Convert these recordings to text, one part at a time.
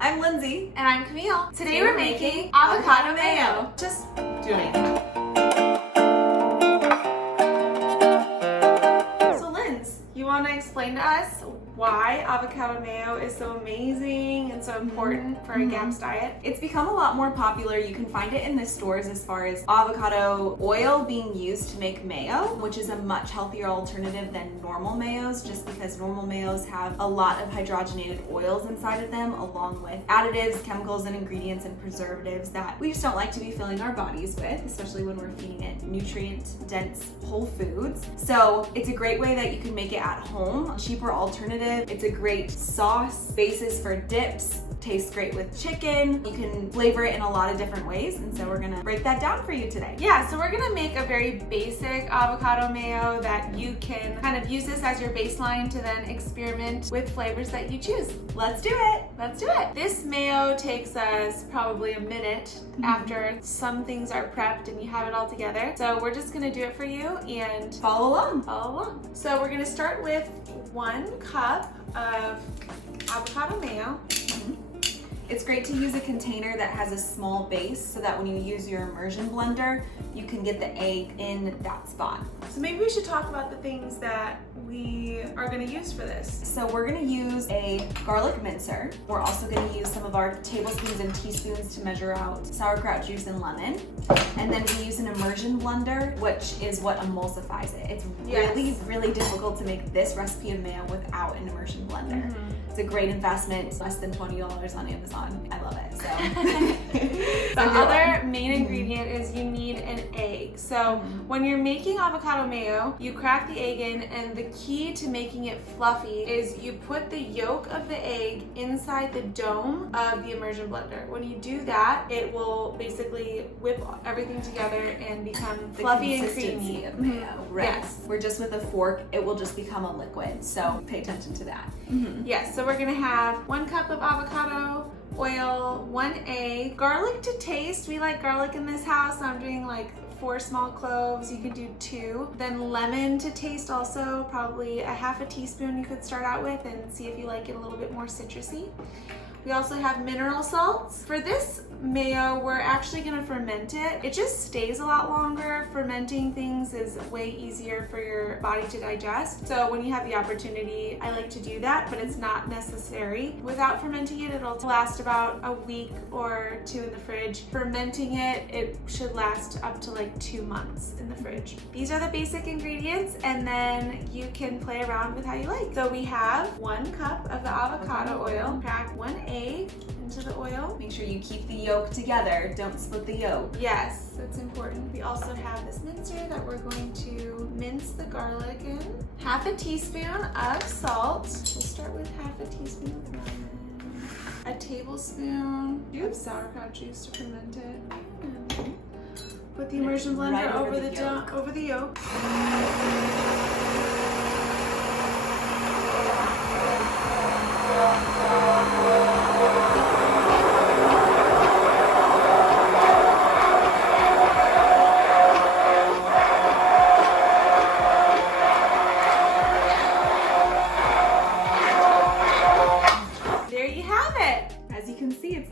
I'm Lindsay. And I'm Camille. Today we're making avocado mayo. Just doing it. So Linz, you want to explain to us why avocado mayo is so amazing and so important for a GAPS diet? It's become a lot more popular. You can find it in the stores as far as avocado oil being used to make mayo, which is a much healthier alternative than normal mayos, just because normal mayos have a lot of hydrogenated oils inside of them, along with additives, chemicals, and ingredients and preservatives that we just don't like to be filling our bodies with, especially when we're feeding it nutrient-dense whole foods. So it's a great way that you can make it at home, a cheaper alternative. It's a great sauce basis for dips. Tastes great with chicken. You can flavor it in a lot of different ways, and so we're gonna break that down for you today. Yeah, so we're gonna make a very basic avocado mayo that you can kind of use this as your baseline to then experiment with flavors that you choose. Let's do it. Let's do it. This mayo takes us probably a minute after some things are prepped and you have it all together. So we're just gonna do it for you and Follow along. follow along. So we're gonna start with 1 cup of avocado mayo. It's great to use a container that has a small base so that when you use your immersion blender, you can get the egg in that spot. So maybe we should talk about the things that we are gonna use for this. So we're gonna use a garlic mincer. We're also gonna use some of our tablespoons and teaspoons to measure out sauerkraut juice and lemon. And then we use an immersion blender, which is what emulsifies it. It's really difficult to make this recipe of mayo without an immersion blender. It's a great investment, less than $20 on Amazon. I love it. So The other main ingredient is you need an egg. So when you're making avocado mayo, you crack the egg in, and the key to making it fluffy is you put the yolk of the egg inside the dome of the immersion blender. When you do that, it will basically whip everything together and become fluffy and creamy. Of mayo, right? Yes. We're just with a fork, it will just become a liquid. So pay attention to that. Yes, so we're gonna have 1 cup of avocado oil, 1 egg, garlic to taste. We like garlic in this house, so I'm doing like 4 small cloves. You could do 2. Then lemon to taste also, probably a half a teaspoon you could start out with and see if you like it a little bit more citrusy. We also have mineral salts. For this mayo, we're actually gonna ferment it. It just stays a lot longer. Fermenting things is way easier for your body to digest. So when you have the opportunity, I like to do that, but it's not necessary. Without fermenting it, it'll last about a week or 2 in the fridge. Fermenting it, it should last up to like 2 months in the fridge. These are the basic ingredients, and then you can play around with how you like. So we have 1 cup of the avocado oil, crack 1 egg into the oil. Make sure you keep the yolk together. Don't split the yolk. Yes, that's important. We also have this mincer that we're going to mince the garlic in. Half a teaspoon of salt. We'll start with half a teaspoon of lemon. A tablespoon of sauerkraut juice to ferment it. And put the immersion blender Right over the yolk.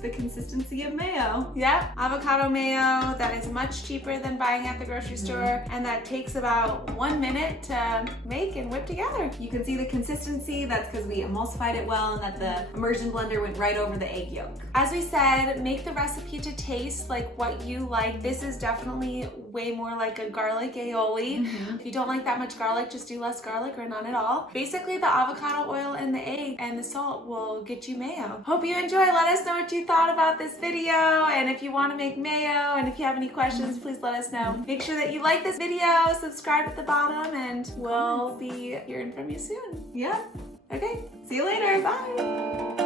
The consistency of mayo. Yep, avocado mayo that is much cheaper than buying at the grocery store, and that takes about 1 minute to make and whip together. You can see the consistency. That's because we emulsified it well and that the immersion blender went right over the egg yolk. As we said, make the recipe to taste like what you like. This is definitely way more like a garlic aioli. If you don't like that much garlic, just do less garlic or none at all. Basically, the avocado oil and the egg and the salt will get you mayo. Hope you enjoy. Let us know what you thought about this video, and if you want to make mayo, and if you have any questions, please let us know. Make sure that you like this video, subscribe at the bottom, and we'll be hearing from you soon. Yeah. Okay, See you later. Bye.